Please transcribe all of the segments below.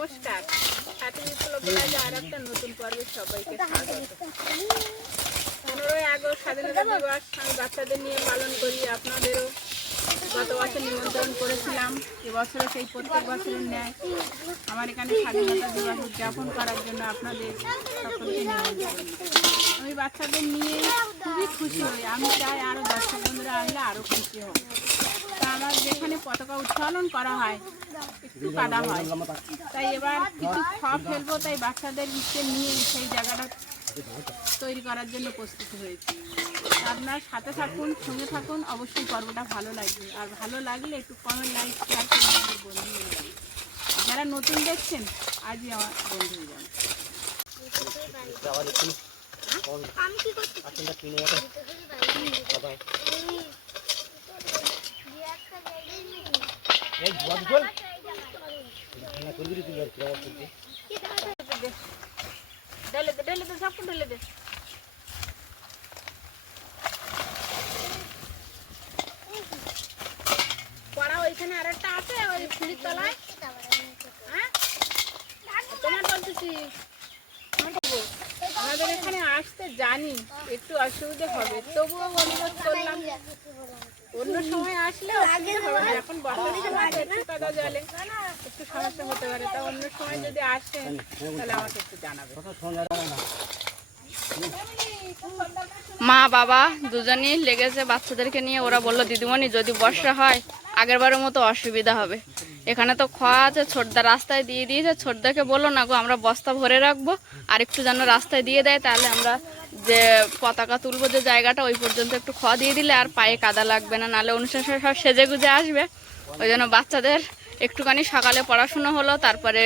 নমস্কার, সাথী বিপ্লবীর আর একটা নতুন পর্বে সবাইকে স্বাগত। 15ই আগস্ট স্বাধীনতা দিবস আমি বাচ্চাদের নিয়ে পালন করি। আপনাদেরও গত বছর নিমন্ত্রণ করেছিলাম, এবছরও সেই প্রত্যেক বছরের ন্যায় আমার এখানে স্বাধীনতা দিবস উদযাপন করার জন্য আপনাদের সকলকে নিমন্ত্রণ। আমি বাচ্চাদের নিয়ে খুবই খুশি হই। আমি চাই আরও দর্শক বন্ধুরা আসলে আরও খুশি হব। তা আমার যেখানে পতাকা উত্তোলন করা হয় একটু কাদা হয়, তাই এবার কিছু খড় ফেলবো, তাই বাচ্চাদের ইচ্ছে নিয়ে সেই জায়গাটা তৈরি করার জন্য প্রস্তুত হয়েছি। আপনার সাথে থাকুন, সঙ্গে থাকুন, অবশ্যই পর্বটা ভালো লাগবে। আর ভালো লাগলে একটু কমেন্ট, লাইক, শেয়ার করে আমাদের বন্ধু হয়ে যাবেন। যারা নতুন দেখছেন আজই আমার বন্ধু হয়ে যাবেন। ঢেলে দে, সব ঢেলে দে। পড়া ওইখানে আরেকটা আছে, ওই ফুলির তলায়। হ্যাঁ, তোমার বলতেছি আমাদের এখানে আসতে জানি একটু অসুবিধা হবে, তবুও অনুরোধ করলাম। অন্য সময় আসলে হবে না, এখন বর্ষার সময় একটু কাদা জলে একটু সমস্যা হতে পারে। তা অন্য সময় যদি আসেন তাহলে আমাকে একটু জানাবে। মা বাবা দুজনেই লেগেছে বাচ্চাদেরকে নিয়ে। ওরা বললো দিদিমণি যদি বর্ষা হয় আগেরবারের মতো অসুবিধা হবে। এখানে তো খোয়া আছে, ছোটদা রাস্তায় দিয়ে দিয়েছে। ছোটদাকে বললো না গো আমরা বস্তা ভরে রাখবো, আর একটু যেন রাস্তায় দিয়ে দেয়, তাহলে আমরা যে পতাকা তুলবো যে জায়গাটা ওই পর্যন্ত একটু খোয়া দিয়ে দিলে আর পায়ে কাদা লাগবে না, নাহলে অনুষ্ঠান সব সেজে গুজে আসবে। ওই জন্য বাচ্চাদের একটুখানি সকালে পড়াশুনো হলো, তারপরে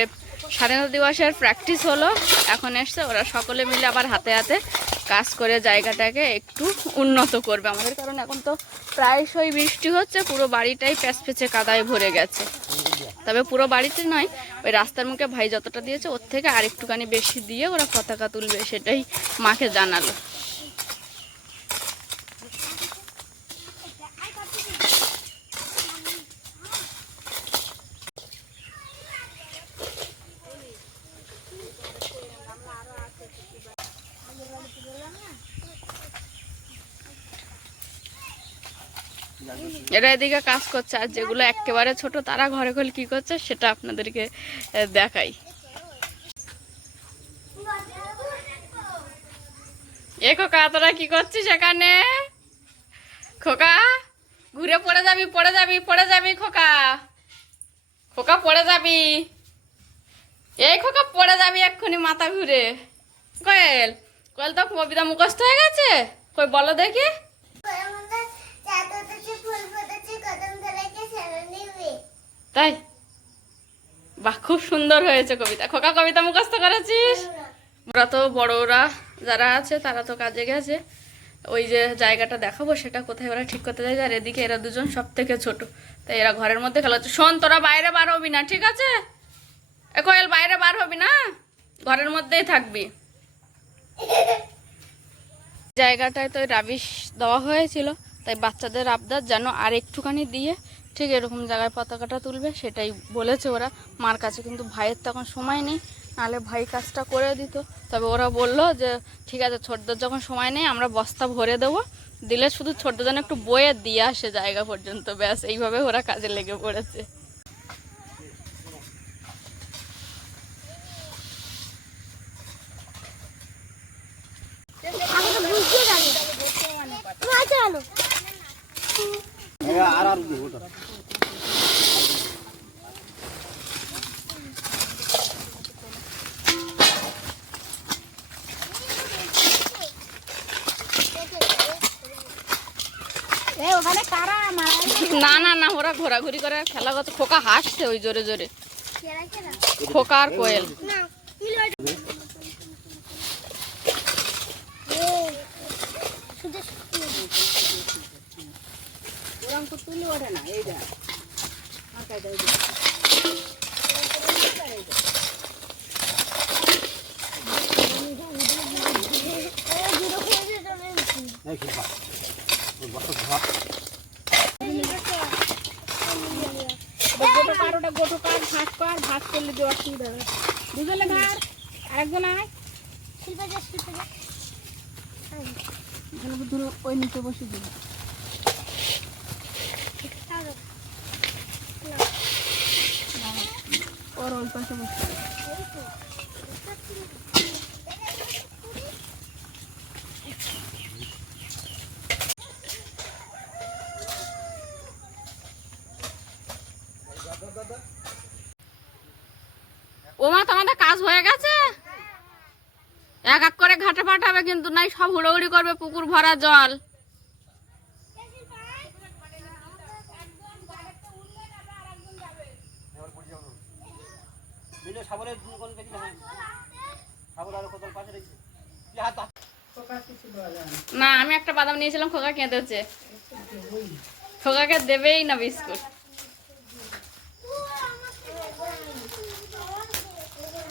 স্বাধীনতা দিবসের প্র্যাকটিস হলো। এখন এসছে ওরা সকলে মিলে আবার হাতে হাতে কাজ করে জায়গাটাকে একটু উন্নত করবে আমাদের। কারণ এখন তো প্রায়শই বৃষ্টি হচ্ছে, পুরো বাড়িটাই প্যাচপেচে কাদায় ভরে গেছে। তবে পুরো বাড়িতে নয়, ওই রাস্তার মুখে ভাই যতটা দিয়েছে ওর থেকে আর একটুখানি বেশি দিয়ে ওরা পতাকা তুলবে, সেটাই মাকে জানালো। এরা এদিকে কাজ করছে, আর যেগুলো একেবারে ছোট তারা ঘরে ঘরে কি করছে সেটা আপনাদেরকে দেখাই। এ খোকা, তোরা কি করছিস এখানে? খোকা ঘুরে পড়ে যাবি, পড়ে যাবি, পড়ে যাবি খোকা। খোকা পড়ে যাবি, এই খোকা পড়ে যাবি এক্ষুনি মাথা ঘুরে। কোয়েল, কোয়েল তো কবিতা মুখস্থ হয়ে গেছে, কই বলো দেখি। তাই বাহ, খুব সুন্দর হয়েছে কবিতা। খোকা কবিতা মুখস্থ করেছিস? ওরা তো বড়রা যারা আছে তারা তো কাজে গেছে, ওই যে জায়গাটা দেখাবো সেটা কোথায় ওরা ঠিক করতে যায়। আর এদিকে এরা দুজন সব থেকে ছোট, তাই এরা ঘরের মধ্যে খেলা হচ্ছে। শোন, তোরা বাইরে বার হবি না, ঠিক আছে? এ কোয়েল, বাইরে বার হবি না, ঘরের মধ্যেই থাকবি। জায়গাটায় তো রাবিশ দেওয়া হয়েছিল, তাই বাচ্চাদের আবদার যেন আর একটুখানি দিয়ে ঠিক এরকম জায়গায় পতাকাটা তুলবে, সেটাই বলেছে ওরা মার কাছে। কিন্তু ভাইয়ের তখন সময় নেই, নাহলে ভাই কাজটা করে দিত। তবে ওরা বলল যে ঠিক আছে, ছোটদের যখন সময় নেই আমরা বস্তা ভরে দেবো, দিলে শুধু ছোটদের যেন একটু বয়ে দিয়ে আসে জায়গা পর্যন্ত, ব্যাস। এইভাবে ওরা কাজে লেগে পড়েছে। না না না, ওরা ঘোরাঘুরি করে খেলা করছে। খোকা হাসছে ওই জোরে জোরে, খোকা আর কোয়েল। তুলি ওঠে না, এই যা গোটো কার ভাত করলে যে অসুবিধা হবে। দুজনে ধর, আরেকজন আয়। ধরো ওই নিচে বসে দিল। ওর ওই পাশে বসে। ওমা তোমাদের কাজ হয়ে গেছে? এক এক করে ঘাটে পাঠাবে কিন্তু, নাই সব হুড়োহুড়ি করবে, পুকুর ভরা জল। না, আমি একটা বাদাম নিয়েছিলাম, খোকা কেঁদেছে। খোকাকে দেবেই না বিস্কুট।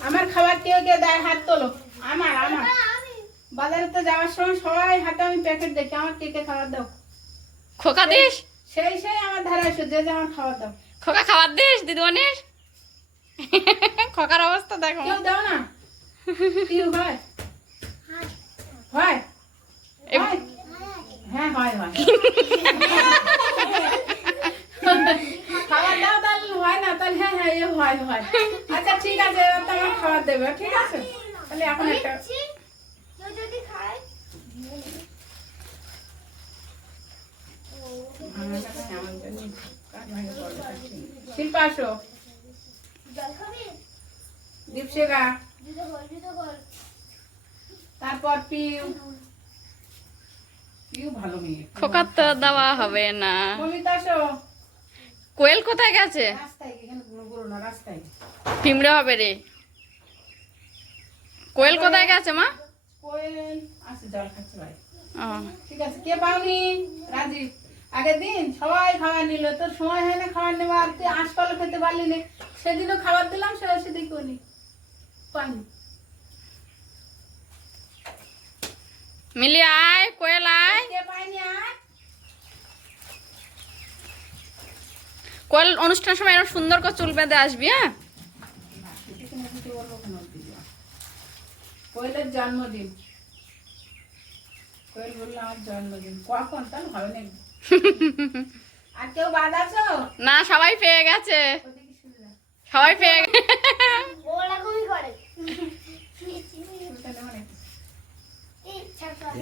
আমার খাবার কেউ কেউ দেয়, হাত তোলো। আমার আমার বাজারে তো যাওয়ার সময় সবাই হাতে আমি প্যাকেট দেখি, আমার কে কে খাবার দাও। খোকা দিস? সেই আমার ধারে এসো, যে আমার খাবার দাও। খোকা খাবার দিস দিদিমণির? খোকার অবস্থা দেখো। কেউ দাও না। কি হয়? হয়? হয়? হ্যাঁ হয় হয়। খাবার দাও তাহলে হয় না, তাহলে হ্যাঁ হ্যাঁ এ হয় হয়। আচ্ছা ঠিক আছে, এবার তো আমার খাবার দেবে, ঠিক আছে? তাহলে এখন একটা শিল্পা আসো। দীপশিখা, তারপর পিউ। পিউ ভালো মেয়ে। খোকার তো দেওয়া হবে না। মমিতা আসো। কোয়েল কোথায় গেছে? রাস্তায়, এখানে বলো না, রাস্তায়। পিমড়ে হবে রে। কোয়েল কোথায় গেছে মা? কোয়েল আসে, জল খাচ্ছে ভাই। ও, ঠিক আছে, কে পাওনি? রাজীব। আগের দিন সবাই খাবার নিল, তোর সময় হয় না খাবার নেওয়া, আর তুই আঁশকলা খেতে পারলি না। সেদিনও খাবার দিলাম, সেদিকেও নি পানি। মিলি আয়, কোয়েল আয়। কে পাইনি আর? কোয়েল অনুষ্ঠানের সময় এরকম সুন্দর করে চুল বেঁধে আসবি, হ্যাঁ? কোয়েলের জন্মদিন। কোয়েল বললো আমার জন্মদিন কখন, তাহলে হবে না। আর কেউ বাদ আছো? না, সবাই পেয়ে গেছে। ওদিকে শুনে যা। সবাই পেয়ে গেছে।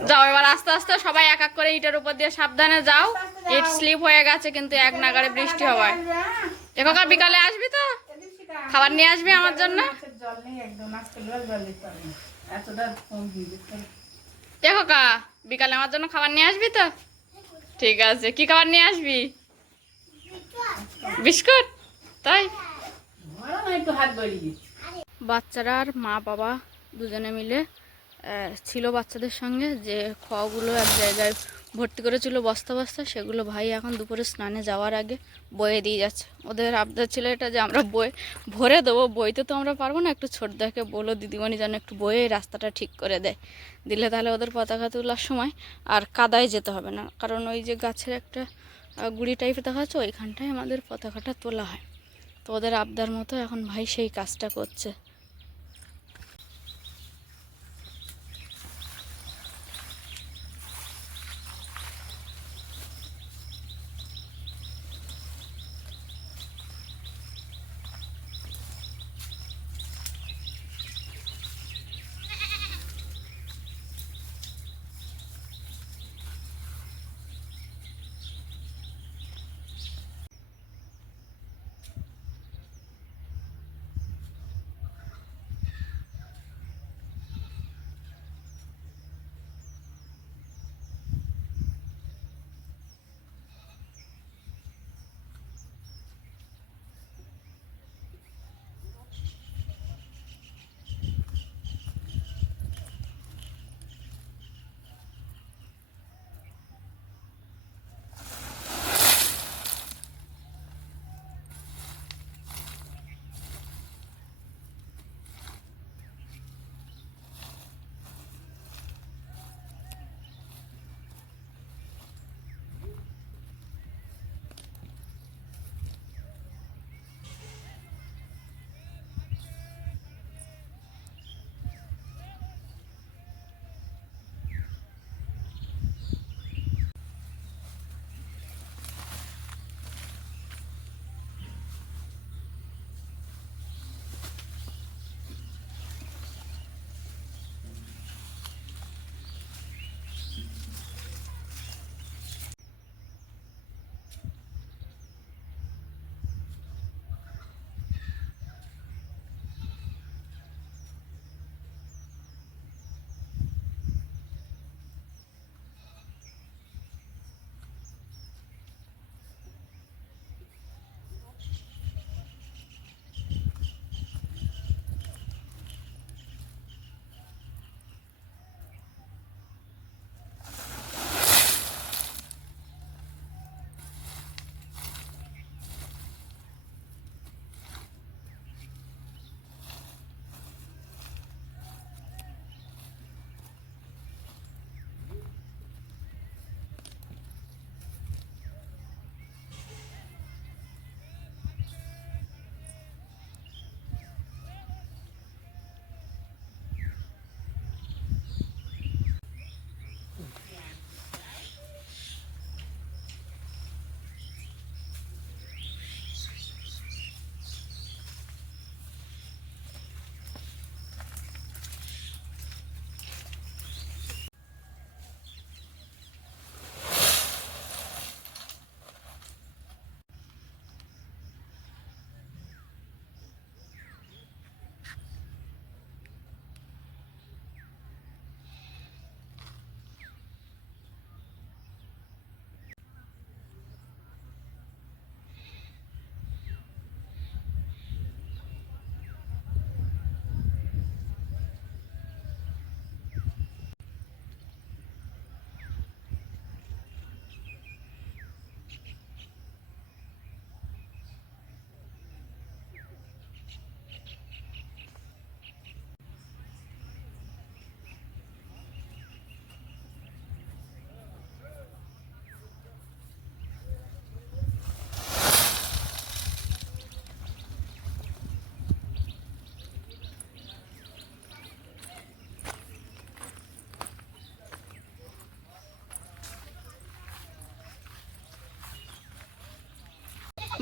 যাও এবার আস্তে আস্তে সবাই এক এক করে ইটের উপর দিয়ে সাবধানে যাও। ইট স্লিপ হয়ে গেছে কিন্তু এক নাগাড়ে বৃষ্টি হওয়ায়। এখনকার বিকালে আসবি তো? খাবার নিয়ে আসবি আমার জন্য? জল নেই একদম, আজকে জল দিতে হবে না। এতটা কম দিয়ে দিতে হবে। দেখো কা, বিকালে আমার জন্য খাবার নিয়ে আসবি তো? ঠিক আছে, কি খাবার নিয়ে আসবি? বিস্কুট? তাই বলো না, একটু হাত বাড়িয়ে। বাচ্চারা আর মা বাবা দুজনে মিলে ছিল বাচ্চাদের সঙ্গে, যে খগুলো এক জায়গায় ভর্তি করেছিল বস্তা বস্তা, সেগুলো ভাই এখন দুপুরে স্নানে যাওয়ার আগে বয়ে দিয়ে যাচ্ছে। ওদের আবদার ছিল এটা যে আমরা বয়ে ভরে দেবো, বইতে তো আমরা পারবো না, একটু ছোটদাকে বলো দিদিমণি যেন একটু বয়ে রাস্তাটা ঠিক করে দেয়, দিলে তাহলে ওদের পতাকা তোলার সময় আর কাদায় যেতে হবে না। কারণ ওই যে গাছের একটা গুড়ি টাইপের দেখা যাচ্ছে, ওইখানটায় আমাদের পতাকাটা তোলা হয়। তো ওদের আবদার মতো এখন ভাই সেই কাজটা করছে।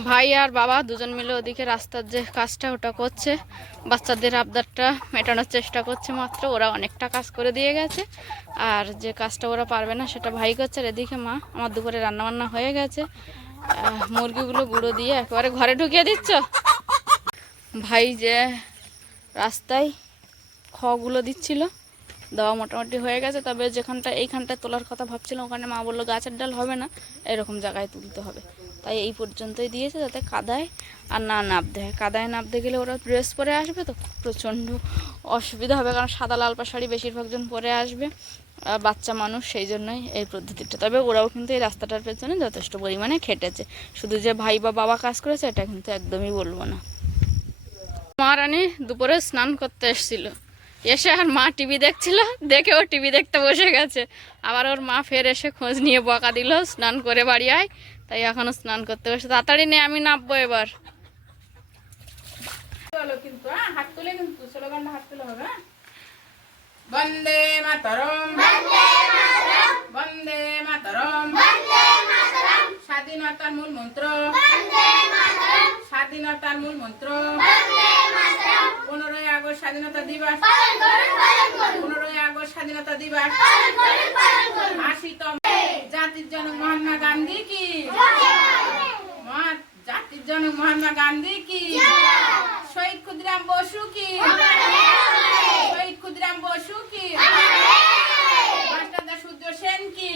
ভাই আর বাবা দুজন মিলে ওদিকে রাস্তার যে কাজটা ওটা করছে, বাচ্চাদের আবদারটা মেটানোর চেষ্টা করছে মাত্র। ওরা অনেকটা কাজ করে দিয়ে গেছে, আর যে কাজটা ওরা পারবে না সেটা ভাই করছে। আর এদিকে মা, আমার দুপুরে রান্নাবান্না হয়ে গেছে, মুরগিগুলো গুঁড়ো দিয়ে একেবারে ঘরে ঢুকিয়ে দিচ্ছ। ভাই যে রাস্তায় খগুলো দিচ্ছিল, দেওয়া মোটামুটি হয়ে গেছে। তবে যেখানটা এইখানটায় তোলার কথা ভাবছিলাম, ওখানে মা বললো গাছের ডাল হবে না, এরকম জায়গায় তুলতে হবে। তাই এই পর্যন্তই দিয়েছে, যাতে কাদায় আর না নাবতে হয়। কাদায় নাবতে গেলে ওরা ড্রেস পরে আসবে, তো প্রচণ্ড অসুবিধা হবে, কারণ সাদা লাল শাড়ি বেশিরভাগজন পরে আসবে, বাচ্চা মানুষ, সেই জন্যই এই পদ্ধতিটা। তবে ওরাও কিন্তু এই রাস্তাটার পেছনে যথেষ্ট পরিমাণে খেটেছে। শুধু যে ভাই বা বাবা কাজ করেছে এটা কিন্তু একদমই বলবো না। মহারানী দুপুরে স্নান করতে এসেছিল, এসে আর মা টিভি দেখছিল, দেখে ও টিভি দেখতে বসে গেছে। আবার ওর মা ফের এসে খোঁজ নিয়ে বকা দিল স্নান করে বাড়ি আয়, তাই এখনো স্নান করতে বসে। তাড়াতাড়ি নেই, আমি নামবো এবার। কিন্তু হাত তুলে, কিন্তু স্লোগানটা হাত তুলে হবে। বন্দে মাতরম, বন্দে মাতরম, স্বাধীনতার মূল মন্ত্র, স্বাধীনতার মূল মন্ত্র। 15ই আগস্ট স্বাধীনতা দিবস, 15ই আগস্ট স্বাধীনতা দিবস। 80তম জাতির জনক মহাত্মা গান্ধী কি, জাতির জনক মহাত্মা গান্ধী কি, শহীদ ক্ষুদিরাম বসু কি, শহীদ ক্ষুদিরাম বসু কি, মাস্টারদা সূর্য সেন কি,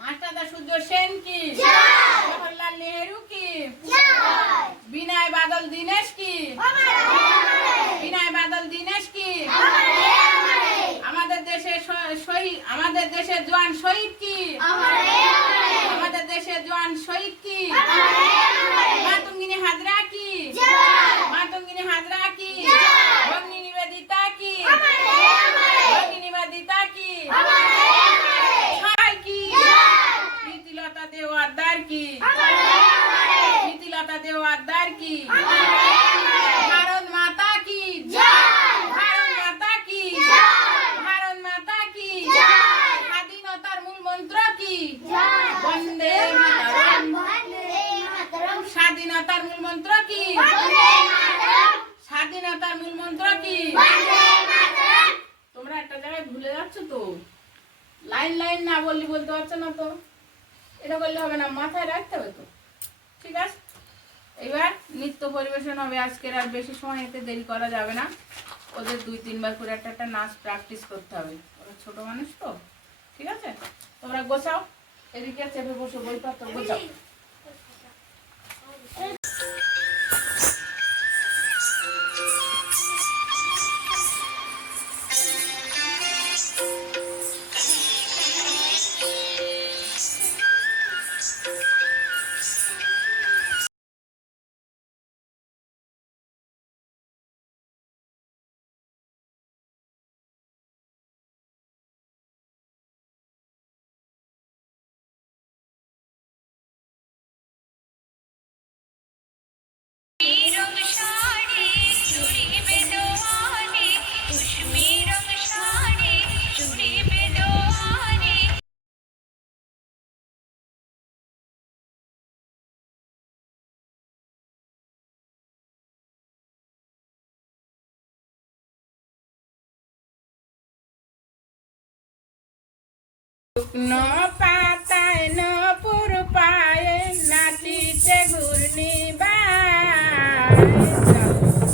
মাস্টারদা সূর্য সেন কি, জওহরলাল নেহেরু কি, বিনয় বাদল দীনেশ কি, বিনয় বাদল দীনেশ কি, আমাদের দেশের শহীদ, আমাদের দেশের জওয়ান শহীদ কি, আমাদের দেশের জওয়ান শহীদ কি, মাতঙ্গিনী হাজরা কি, মাতঙ্গিনী হাজরা কি, ভগ্নী নিবেদিতা কি, ভগ্নী নিবেদিতা কি, কি, প্রীতিলতা দেওয়াদ্দার কি, প্রীতিলতা দেওয়াদ্দার কি, ভারত মাতা কি, ভারত মাতা কি, ভারত মাতা কি, স্বাধীনতার মূল মন্ত্র কি, বন্দে মাতরম, স্বাধীনতার মূল মন্ত্র কি, স্বাধীনতার মূল মন্ত্র কি। তোমরা একটা জায়গায় ভুলে যাচ্ছ তো, লাইন লাইন না বললি বলতে পারছো না তো, এটা করলে হবে না, মাথায় রাখতে হবে তো। ঠিক আছে, এবার নৃত্য পরিবেশন হবে আজকের, আর বেশি সময় এতে দেরি করা যাবে না। ওদের 2-3 বার করে একটা নাচ প্র্যাকটিস করতে হবে, ওরা ছোট মানুষ তো। ঠিক আছে, তোমরা গোছাও, এদিকে চেপে বসো, বইপত্র গোছাও। শুকনো পাতায় নপুর পায়ে নাচিতে ঘূর্ণি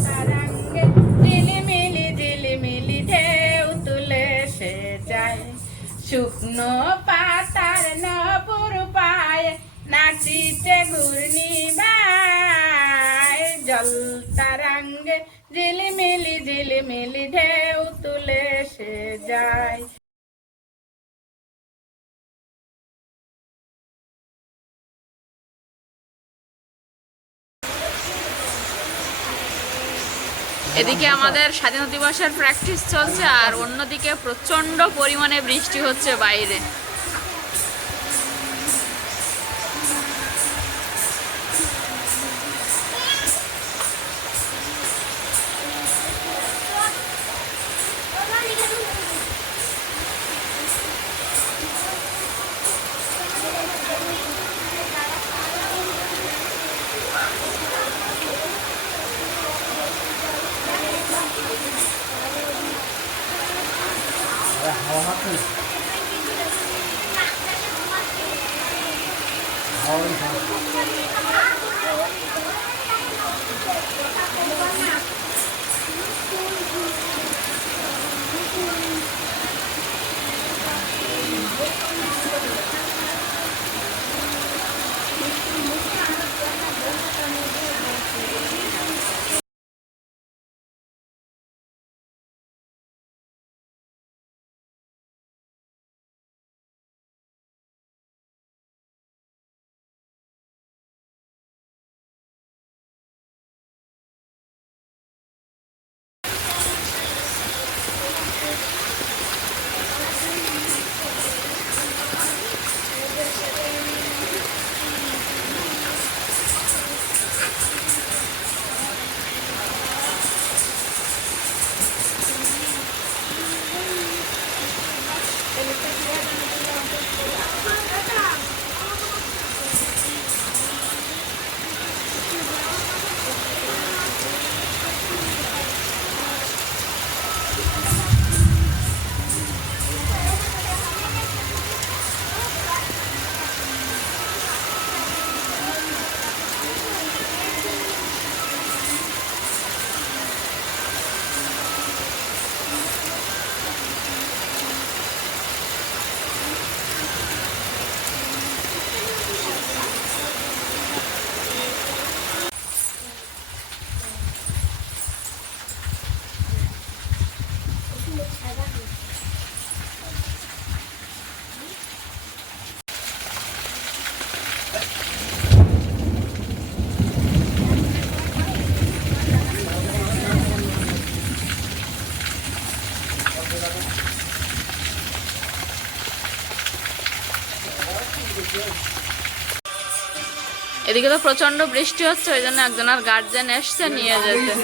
বারাঙ্গে, ঝিলিমিলি ঝিলিমিলি ঢেউ তুলে সে যায়। শুকনো পাতার নপুর পায়ে নাচিতে ঘূর্ণি বায়, জল তারাঙ্গে ঝিলিমিলি ঝিলিমিলি ঢেউ তুলে সে যায়। এদিকে আমাদের স্বাধীনতা দিবসের প্র্যাকটিস চলছে, আর অন্যদিকে প্রচণ্ড পরিমাণে বৃষ্টি হচ্ছে বাইরে। এদিকে তো প্রচন্ড বৃষ্টি হচ্ছে, ওই জন্য একজনের গার্জেন এসছে নিয়ে যেতে।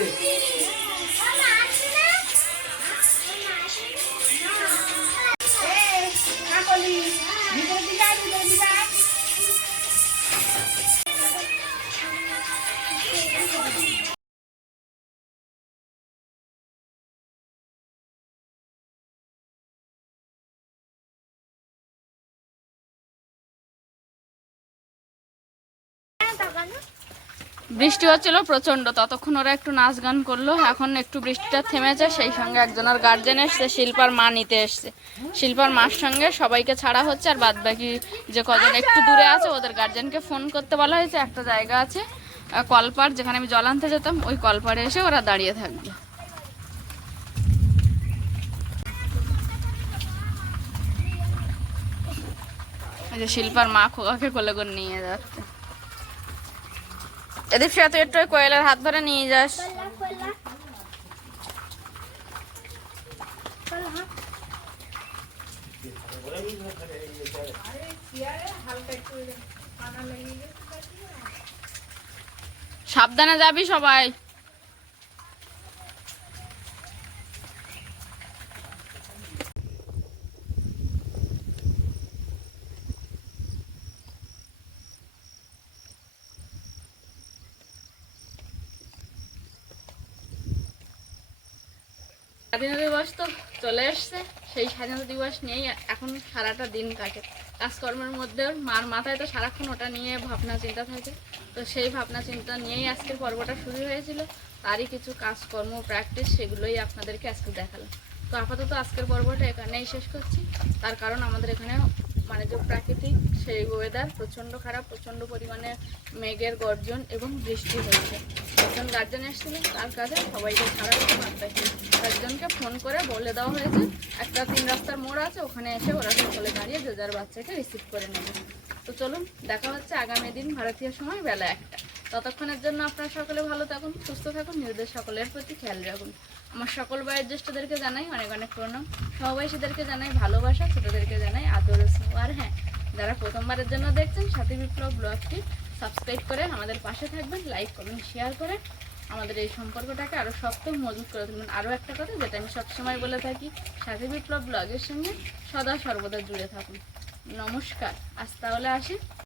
বৃষ্টি হচ্ছিল প্রচন্ড, ততক্ষণ ওরা একটু নাচ গান করলো। এখন একটু বৃষ্টিটা থেমেছে, সেই সঙ্গে একজনের গার্জেন এসছে, শিল্পার মা নিতে এসছে। শিল্পার মার সঙ্গে সবাইকে ছাড়া হচ্ছে, আর বাদ বাকি যে কজন একটু দূরে আছে ওদের গার্জেনকে ফোন করতে বলা হয়েছে। একটা জায়গা আছে কলপাড়, যেখানে আমি জল আনতে যেতাম, ওই কলপাড়ে এসে ওরা দাঁড়িয়ে থাকবে। এই যে শিল্পার মা খোকাকে কোলে করে নিয়ে যাচ্ছে। এদিক সে তুই একটু কোয়েলের হাত ধরে নিয়ে যাস। সাবধানে যাবি সবাই। স্বাধীনতা দিবস তো চলে এসছে, সেই স্বাধীনতা দিবস নিয়েই এখন সারাটা দিন কাটে। কাজকর্মের মধ্যে মার মাথায় তো সারাক্ষণ ওটা নিয়ে ভাবনা চিন্তা থাকে, তো সেই ভাবনা চিন্তা নিয়েই আজকের পর্বটা শুরু হয়েছিল। তারই কিছু কাজকর্ম প্র্যাকটিস, সেগুলোই আপনাদেরকে আজকে দেখালাম। তো আপাতত আজকের পর্বটা এখানেই শেষ করছি। তার কারণ আমাদের এখানে মানে যে প্রাকৃতিক সেই ওয়েদার প্রচণ্ড খারাপ, প্রচণ্ড পরিমাণে মেঘের গর্জন এবং বৃষ্টি হয়েছে। একজন গার্জেন এসেছিলেন, তার কাছে সবাইকে ছাড়া হতে পারবে। একজনকে ফোন করে বলে দেওয়া হয়েছে একটা 3 রাস্তার মোড় আছে, ওখানে এসে ওরা সকলে দাঁড়িয়ে যে যার বাচ্চাকে রিসিভ করে নেবে। তো চলুন, দেখা হচ্ছে আগামী দিন ভারতীয় সময় বেলা 1টা। ততক্ষণের জন্য আপনারা সকলে ভালো থাকুন, সুস্থ থাকুন, নিজেদের সকলের প্রতি খেয়াল রাখুন। আমার সকল বয়োজ্যেষ্ঠদেরকে জানাই অনেক অনেক প্রণাম, সহবয়সীদেরকে জানাই ভালোবাসা, ছোটদেরকে জানাই আদর স্নেহ। আর হ্যাঁ, যারা প্রথমবারের জন্য দেখছেন সাথী বিপ্লব ব্লগটি সাবস্ক্রাইব করে আমাদের পাশে থাকবেন, লাইক কমেন্ট শেয়ার করে আমাদের এই সম্পর্কটাকে আরও শক্ত মজবুত করে তুলবেন। আরও একটা কথা যেটা আমি সবসময় বলে থাকি, সাথী বিপ্লব ব্লগের সঙ্গে সদা সর্বদা জুড়ে থাকুন। নমস্কার, আজ তাহলে আসি।